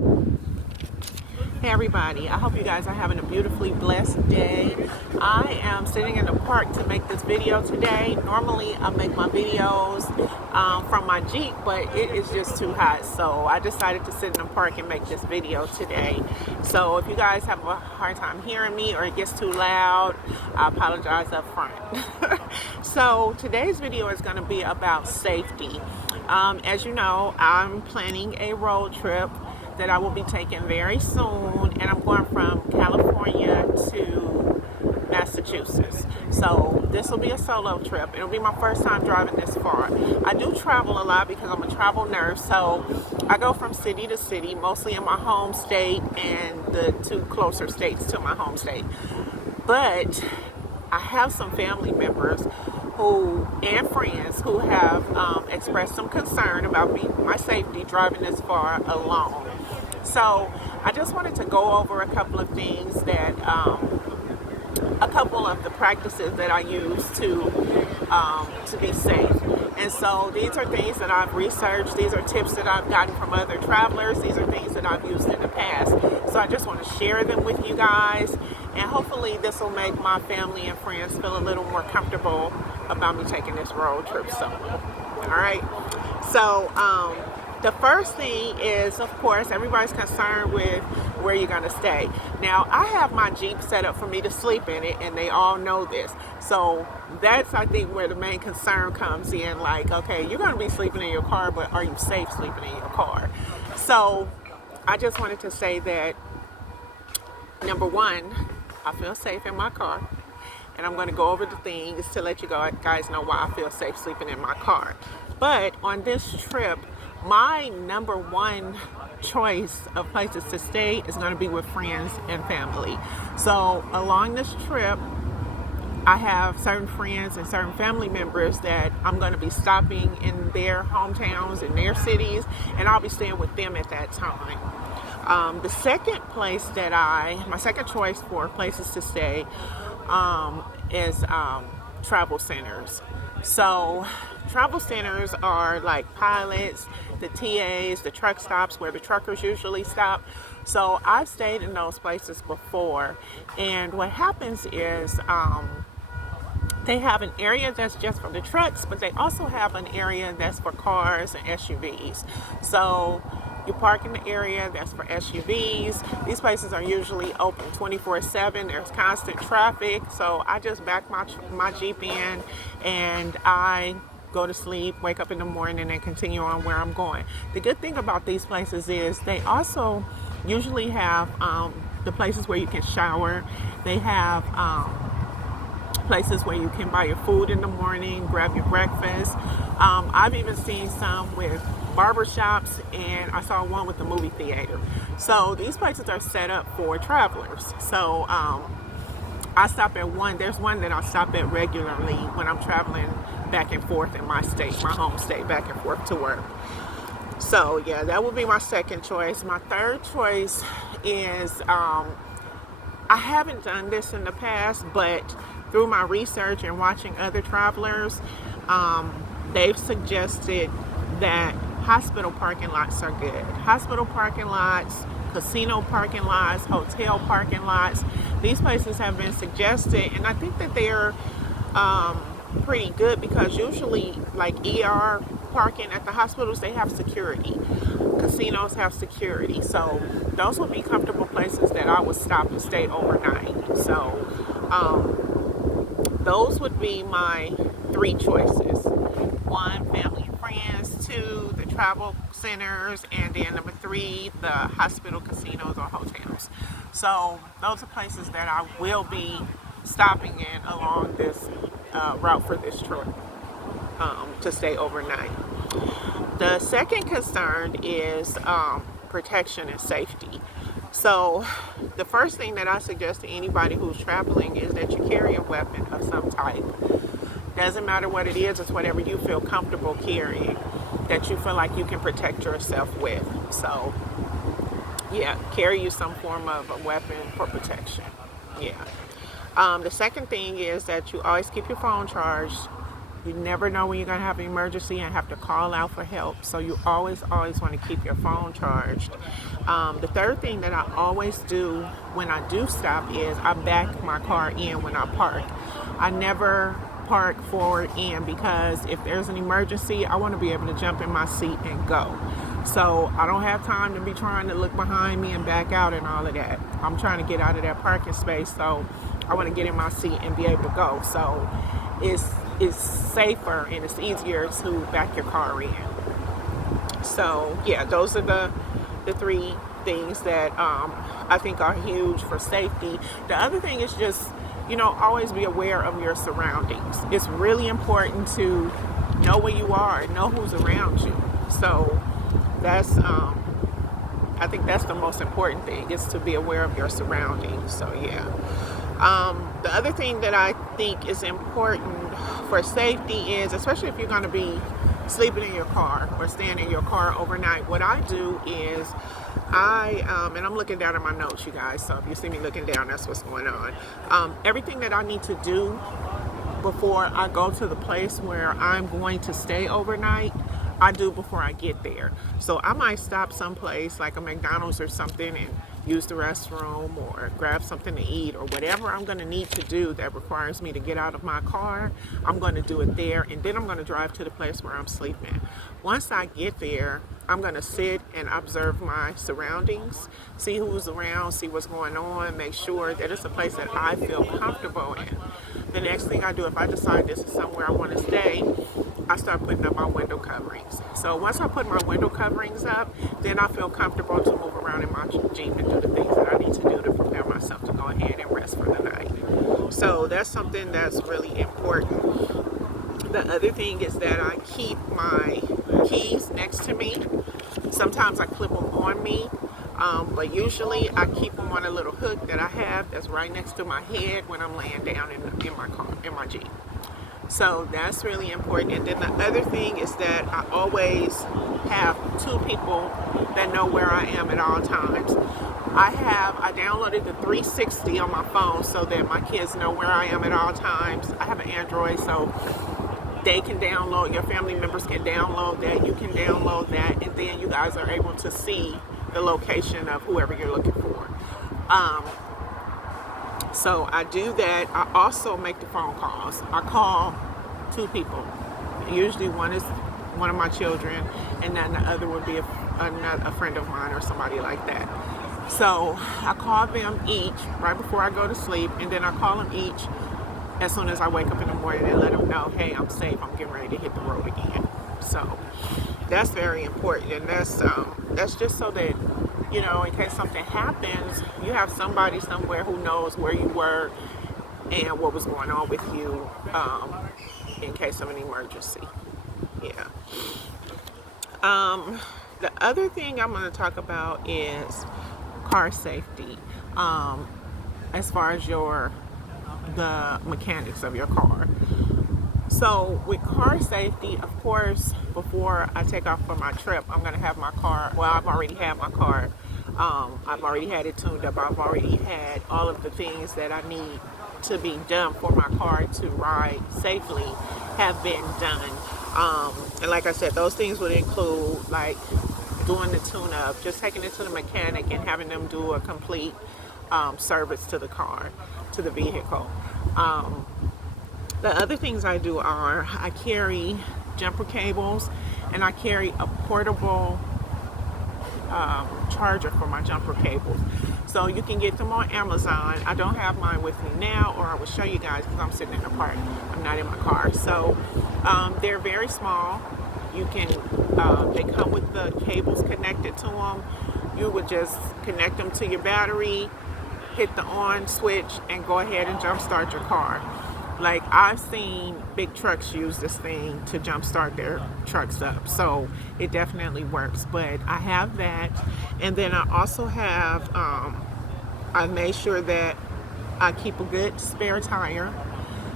Hey everybody, I hope you guys are having a beautifully blessed day. I am sitting in the park to make this video today. Normally I make my videos from my Jeep, but it is just too hot, so I decided to sit in the park and make this video today. So if you guys have a hard time hearing me or it gets too loud, I apologize up front. So today's video is going to be about safety. As you know, I'm planning a road trip that I will be taking very soon, and I'm going from California to Massachusetts. So this will be a solo trip. It'll be my first time driving this far. I do travel a lot because I'm a travel nurse, so I go from city to city, mostly in my home state and the two closer states to my home state. But I have some family members and friends who have expressed some concern about my safety driving this far alone. So I just wanted to go over a couple of things a couple of the practices that I use to be safe. And so these are things that I've researched. These are tips that I've gotten from other travelers. These are things that I've used in the past. So I just want to share them with you guys. And hopefully this will make my family and friends feel a little more comfortable about me taking this road trip solo. All right. So the first thing is, of course, everybody's concerned with where you're going to stay. Now, I have my Jeep set up for me to sleep in it, and they all know this. So that's, I think, where the main concern comes in. Like, okay, you're going to be sleeping in your car, but are you safe sleeping in your car? So I just wanted to say that, number one, I feel safe in my car. And I'm going to go over the things to let you guys know why I feel safe sleeping in my car. But on this trip, my number one choice of places to stay is going to be with friends and family. So along this trip, I have certain friends and certain family members that I'm going to be stopping in their hometowns, in their cities, and I'll be staying with them at that time. The second place my second choice for places to stay is travel centers. So travel centers are like pilots, the TAs, the truck stops where the truckers usually stop. So I've stayed in those places before, and what happens is they have an area that's just for the trucks, but they also have an area that's for cars and SUVs. So you park in the area that's for SUVs. These places are usually open 24/7. There's constant traffic. So I just back my Jeep in and I go to sleep, wake up in the morning, and continue on where I'm going. The good thing about these places is they also usually have the places where you can shower. They have places where you can buy your food in the morning, grab your breakfast. I've even seen some with barber shops, and I saw one with the movie theater. So these places are set up for travelers. So I stop at one. There's one that I stop at regularly when I'm traveling back and forth in my state, my home state, back and forth to work. So yeah, that would be my second choice. My third choice is I haven't done this in the past, but through my research and watching other travelers, they've suggested that hospital parking lots are good. Hospital parking lots, casino parking lots, hotel parking lots. These places have been suggested, and I think that they're pretty good because usually, like ER parking at the hospitals, they have security. Casinos have security. So those would be comfortable places that I would stop and stay overnight. So those would be my three choices. One, family and friends. Two, the travel centers. And then number three, the hospital, casinos, or hotels. So those are places that I will be stopping in along this route for this trip to stay overnight. The second concern is protection and safety. So the first thing that I suggest to anybody who's traveling is that you carry a weapon of some type. Doesn't matter what it is, it's whatever you feel comfortable carrying that you feel like you can protect yourself with. So yeah, carry you some form of a weapon for protection. Yeah. The second thing is that you always keep your phone charged. You never know when you're going to have an emergency and have to call out for help. So you always want to keep your phone charged. The third thing that I always do when I do stop is I back my car in when I park. I never park forward in, because if there's an emergency, I want to be able to jump in my seat and go. So I don't have time to be trying to look behind me and back out and all of that. I'm trying to get out of that parking space, so I want to get in my seat and be able to go. So it's safer and it's easier to back your car in. So yeah, those are the three things that I think are huge for safety. The other thing is just, always be aware of your surroundings. It's really important to know where you are, know who's around you. So that's I think that's the most important thing, is to be aware of your surroundings. So yeah. The other thing that I think is important for safety is, especially if you're going to be sleeping in your car or staying in your car overnight, what I do is and I'm looking down at my notes, you guys, so if you see me looking down, that's what's going on. Everything that I need to do before I go to the place where I'm going to stay overnight, I do before I get there. So I might stop someplace like a McDonald's or something and use the restroom or grab something to eat, or whatever I'm going to need to do that requires me to get out of my car. I'm going to do it there, and then I'm going to drive to the place where I'm sleeping. Once I get there, I'm going to sit and observe my surroundings, see who's around, see what's going on, make sure that it's a place that I feel comfortable in. The next thing I do, if I decide this is somewhere I want to stay, I start putting up my window coverings. So once I put my window coverings up, then I feel comfortable to move around in my Jeep and do the things that I need to do to prepare myself to go ahead and rest for the night. So that's something that's really important. The other thing is that I keep my keys next to me. Sometimes I clip them on me, but usually I keep them on a little hook that I have that's right next to my head when I'm laying down in my car, in my Jeep. So that's really important. And then the other thing is that I always have two people that know where I am at all times. I downloaded the 360 on my phone so that my kids know where I am at all times. I have an Android, so they can download, your family members can download that, you can download that, and then you guys are able to see the location of whoever you're looking for. So I do that. I also make the phone calls. I call two people. Usually one is one of my children, and then the other would be a friend of mine or somebody like that. So I call them each right before I go to sleep, and then I call them each as soon as I wake up in the morning and let them know, hey, I'm safe, I'm getting ready to hit the road again. So that's very important, and that's just so that, in case something happens, you have somebody somewhere who knows where you were and what was going on with you, in case of an emergency. Yeah. The other thing I'm going to talk about is car safety, as far as the mechanics of your car. So with car safety, of course, before I take off for my trip, I'm going to have my car, well, I've already had my car, I've already had it tuned up, I've already had all of the things that I need to be done for my car to ride safely have been done. And like I said, those things would include like doing the tune-up, just taking it to the mechanic and having them do a complete service to the car, to the vehicle. The other things I do are I carry jumper cables, and I carry a portable charger for my jumper cables. So you can get them on Amazon. I don't have mine with me now, or I will show you guys because I'm sitting in the park. I'm not in my car. So they're very small. You can, they come with the cables connected to them. You would just connect them to your battery, hit the on switch, and go ahead and jump start your car. Like, I've seen big trucks use this thing to jump start their trucks up, so it definitely works. But I have that, and then I also have, I made sure that I keep a good spare tire.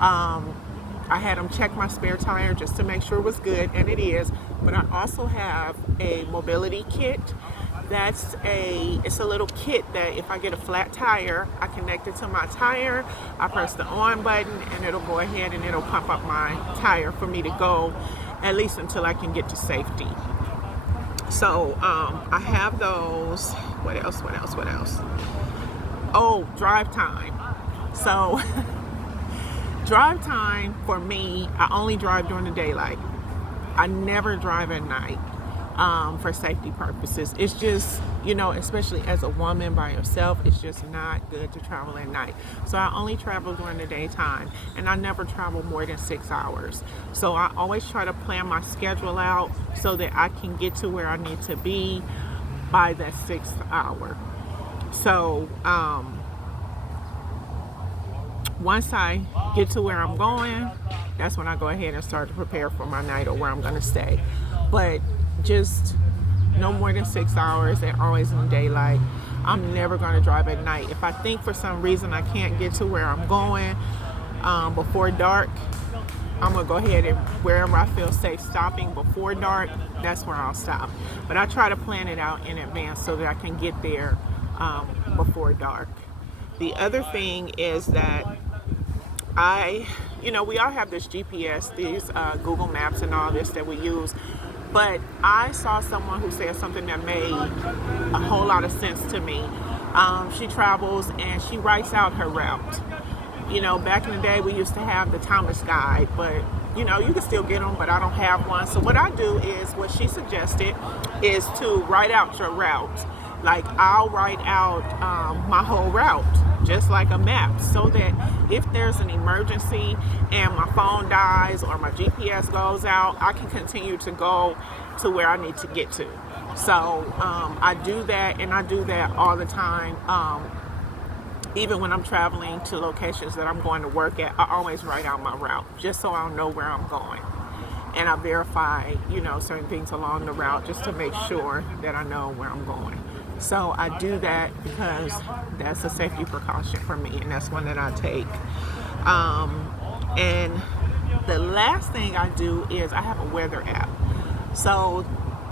I had them check my spare tire just to make sure it was good, and it is. But I also have a mobility kit it's a little kit that if I get a flat tire, I connect it to my tire, I press the on button, and it'll go ahead and it'll pump up my tire for me to go at least until I can get to safety. So I have those. What else? Oh, drive time. So drive time for me, I only drive during the daylight. I never drive at night for safety purposes. It's just, especially as a woman by yourself, it's just not good to travel at night. So I only travel during the daytime, and I never travel more than 6 hours. So I always try to plan my schedule out so that I can get to where I need to be by that 6th hour. So once I get to where I'm going, that's when I go ahead and start to prepare for my night or where I'm going to stay. But just no more than 6 hours, and always in daylight. I'm never going to drive at night. If I think for some reason I can't get to where I'm going before dark, I'm going to go ahead and wherever I feel safe stopping before dark, that's where I'll stop. But I try to plan it out in advance so that I can get there before dark. The other thing is that we all have this GPS, these Google Maps and all this that we use. But I saw someone who said something that made a whole lot of sense to me. She travels and she writes out her route. Back in the day we used to have the Thomas Guide, but you can still get them, but I don't have one. So what I do is, what she suggested is to write out your route. Like, I'll write out my whole route, just like a map, so that if there's an emergency and my phone dies or my GPS goes out, I can continue to go to where I need to get to. So I do that, and I do that all the time. Even when I'm traveling to locations that I'm going to work at, I always write out my route, just so I'll know where I'm going. And I verify, certain things along the route just to make sure that I know where I'm going. So I do that because that's a safety precaution for me, and that's one that I take. And the last thing I do is I have a weather app. So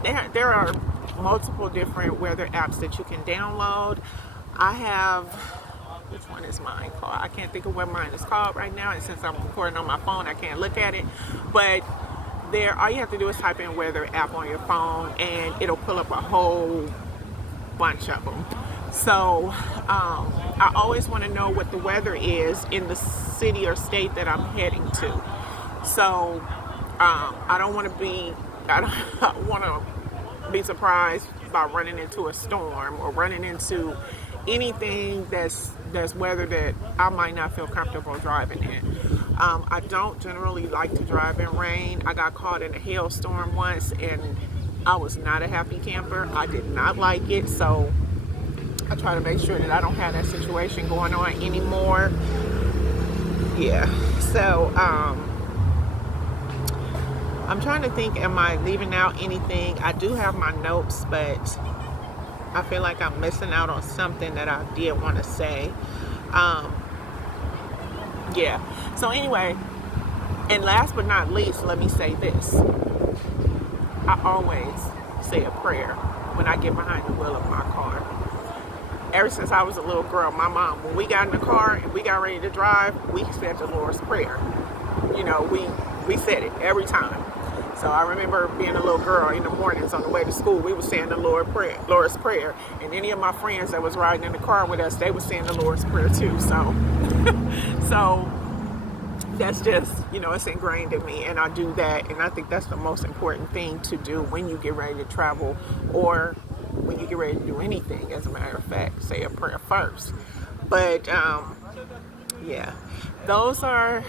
there are multiple different weather apps that you can download. I have, which one is mine called? I can't think of what mine is called right now, and since I'm recording on my phone, I can't look at it. But all you have to do is type in weather app on your phone, and it'll pull up a whole bunch of them. So I always want to know what the weather is in the city or state that I'm heading to. So I don't want to be surprised by running into a storm or running into anything that's weather that I might not feel comfortable driving in. I don't generally like to drive in rain. I got caught in a hailstorm once, and I was not a happy camper. I did not like it, so I try to make sure that I don't have that situation going on anymore. Yeah, so I'm trying to think, am I leaving out anything? I do have my notes, but I feel like I'm missing out on something that I did want to say. Yeah, so anyway, and last but not least, let me say this. I always say a prayer when I get behind the wheel of my car. Ever since I was a little girl, my mom, when we got in the car and we got ready to drive, we said the Lord's Prayer. We said it every time. So I remember being a little girl in the mornings on the way to school, we were saying the Lord's Prayer. And any of my friends that was riding in the car with us, they were saying the Lord's Prayer too. So, so that's just, it's ingrained in me, and I do that. And I think that's the most important thing to do when you get ready to travel, or when you get ready to do anything, as a matter of fact. Say a prayer first. But yeah, those are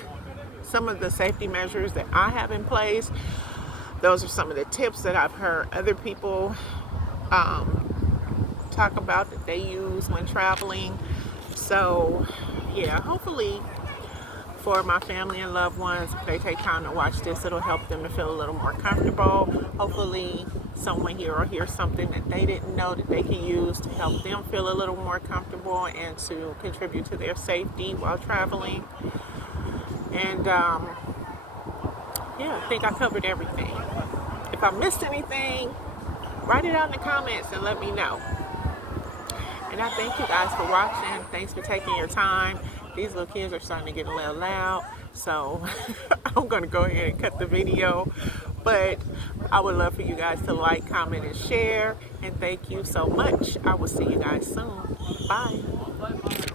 some of the safety measures that I have in place. Those are some of the tips that I've heard other people talk about that they use when traveling. So yeah, hopefully for my family and loved ones, if they take time to watch this, it'll help them to feel a little more comfortable. Hopefully someone here will hear something that they didn't know that they can use to help them feel a little more comfortable and to contribute to their safety while traveling. And yeah, I think I covered everything. If I missed anything, write it out in the comments and let me know. And I thank you guys for watching. Thanks for taking your time. These little kids are starting to get a little loud, so I'm going to go ahead and cut the video. But I would love for you guys to like, comment, and share. And thank you so much. I will see you guys soon. Bye.